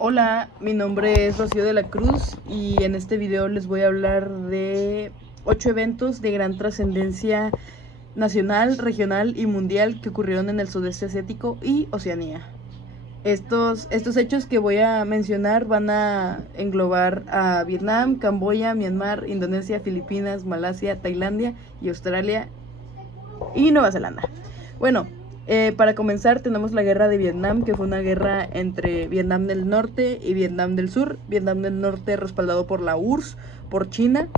Hola, mi nombre es Rocío de la Cruz y en este video les voy a hablar de 8 eventos de gran trascendencia nacional, regional y mundial que ocurrieron en el sudeste asiático y Oceanía. Estos hechos que voy a mencionar van a englobar a Vietnam, Camboya, Myanmar, Indonesia, Filipinas, Malasia, Tailandia y Australia y Nueva Zelanda. Bueno, para comenzar tenemos la guerra de Vietnam, que fue una guerra entre Vietnam del Norte y Vietnam del Sur. Vietnam del Norte respaldado por la URSS, por China,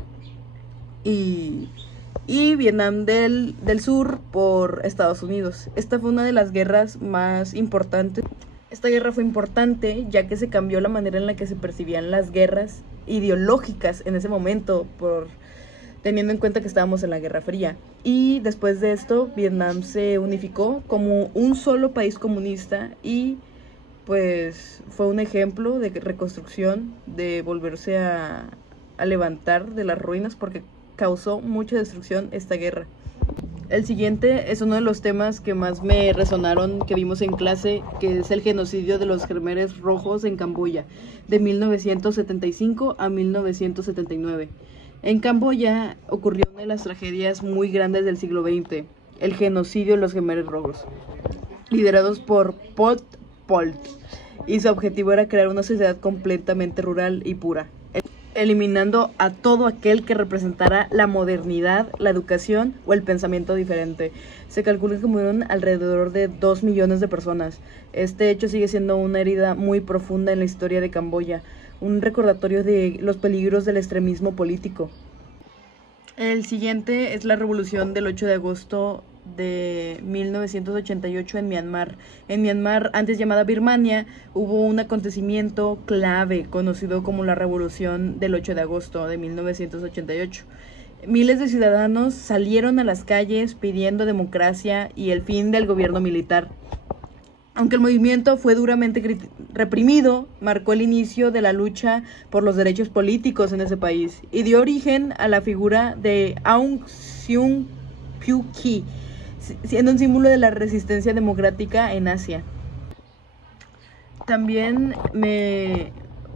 y Vietnam del Sur por Estados Unidos. Esta fue una de las guerras más importantes. Esta guerra fue importante ya que se cambió la manera en la que se percibían las guerras ideológicas en ese momento, teniendo en cuenta que estábamos en la Guerra Fría. Y después de esto, Vietnam se unificó como un solo país comunista y pues fue un ejemplo de reconstrucción, de volverse a levantar de las ruinas, porque causó mucha destrucción esta guerra. El siguiente es uno de los temas que más me resonaron, que vimos en clase, que es el genocidio de los Khmeres rojos en Camboya, de 1975 a 1979. En Camboya ocurrió una de las tragedias muy grandes del siglo XX, el genocidio de los Khmeres rojos, liderados por Pol Pot, y su objetivo era crear una sociedad completamente rural y pura, eliminando a todo aquel que representara la modernidad, la educación o el pensamiento diferente. Se calcula que murieron alrededor de 2 millones de personas. Este hecho sigue siendo una herida muy profunda en la historia de Camboya, un recordatorio de los peligros del extremismo político. El siguiente es la revolución del 8 de agosto de 1988 en Myanmar. En Myanmar, antes llamada Birmania, hubo un acontecimiento clave conocido como la revolución del 8 de agosto de 1988. Miles de ciudadanos salieron a las calles pidiendo democracia y el fin del gobierno militar. Aunque el movimiento fue duramente reprimido, marcó el inicio de la lucha por los derechos políticos en ese país y dio origen a la figura de Aung San Suu Kyi, siendo un símbolo de la resistencia democrática en Asia. También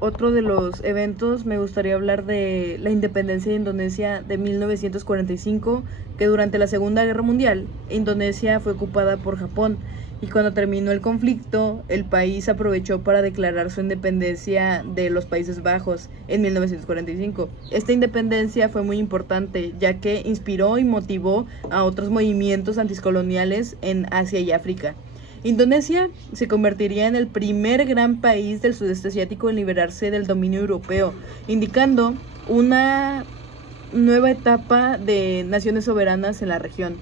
otro de los eventos, me gustaría hablar de la independencia de Indonesia de 1945, que durante la Segunda Guerra Mundial, Indonesia fue ocupada por Japón, y cuando terminó el conflicto, el país aprovechó para declarar su independencia de los Países Bajos en 1945. Esta independencia fue muy importante, ya que inspiró y motivó a otros movimientos anticoloniales en Asia y África. Indonesia se convertiría en el primer gran país del sudeste asiático en liberarse del dominio europeo, indicando una nueva etapa de naciones soberanas en la región.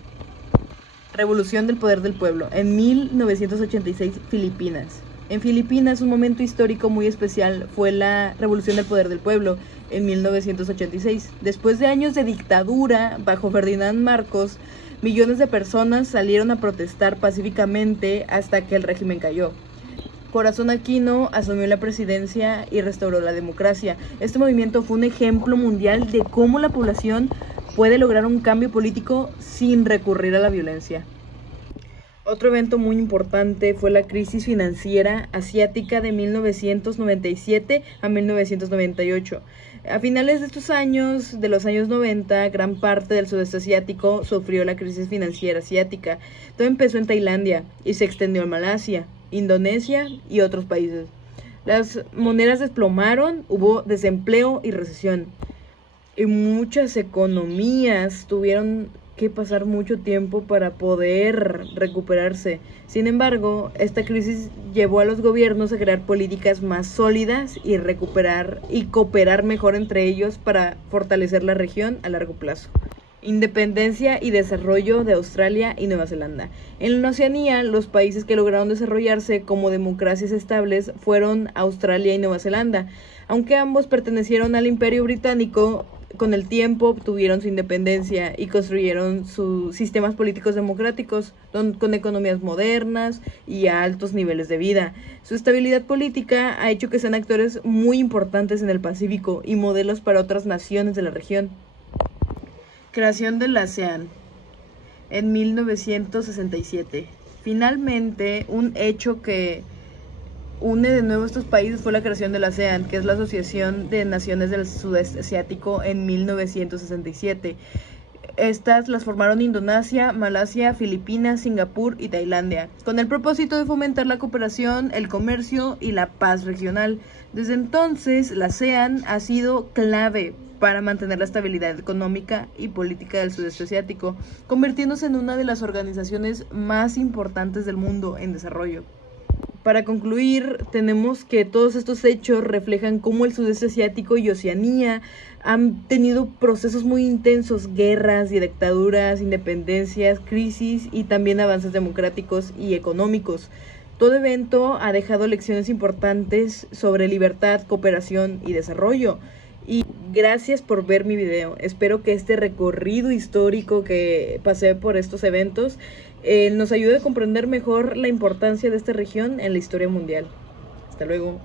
Revolución del poder del pueblo. En 1986, Filipinas. En Filipinas, un momento histórico muy especial fue la Revolución del Poder del Pueblo en 1986. Después de años de dictadura bajo Ferdinand Marcos, millones de personas salieron a protestar pacíficamente hasta que el régimen cayó. Corazón Aquino asumió la presidencia y restauró la democracia. Este movimiento fue un ejemplo mundial de cómo la población puede lograr un cambio político sin recurrir a la violencia. Otro evento muy importante fue la crisis financiera asiática de 1997 a 1998. A finales de estos años, de los años 90, gran parte del sudeste asiático sufrió la crisis financiera asiática. Todo empezó en Tailandia y se extendió a Malasia, Indonesia y otros países. Las monedas desplomaron, hubo desempleo y recesión. Y muchas economías tuvieron que pasar mucho tiempo para poder recuperarse. Sin embargo, esta crisis llevó a los gobiernos a crear políticas más sólidas y recuperar y cooperar mejor entre ellos para fortalecer la región a largo plazo. Independencia y desarrollo de Australia y Nueva Zelanda. En la Oceanía, los países que lograron desarrollarse como democracias estables fueron Australia y Nueva Zelanda. Aunque ambos pertenecieron al Imperio Británico, con el tiempo obtuvieron su independencia y construyeron sus sistemas políticos democráticos con economías modernas y a altos niveles de vida. Su estabilidad política ha hecho que sean actores muy importantes en el Pacífico y modelos para otras naciones de la región. Creación del ASEAN en 1967. Finalmente, un hecho que une de nuevo estos países fue la creación de la ASEAN, que es la Asociación de Naciones del Sudeste Asiático, en 1967. Estas las formaron Indonesia, Malasia, Filipinas, Singapur y Tailandia, con el propósito de fomentar la cooperación, el comercio y la paz regional. Desde entonces, la ASEAN ha sido clave para mantener la estabilidad económica y política del sudeste asiático, convirtiéndose en una de las organizaciones más importantes del mundo en desarrollo. Para concluir, tenemos que todos estos hechos reflejan cómo el sudeste asiático y Oceanía han tenido procesos muy intensos, guerras y dictaduras, independencias, crisis y también avances democráticos y económicos. Todo evento ha dejado lecciones importantes sobre libertad, cooperación y desarrollo. Y gracias por ver mi video. Espero que este recorrido histórico que pasé por estos eventos nos ayude a comprender mejor la importancia de esta región en la historia mundial. Hasta luego.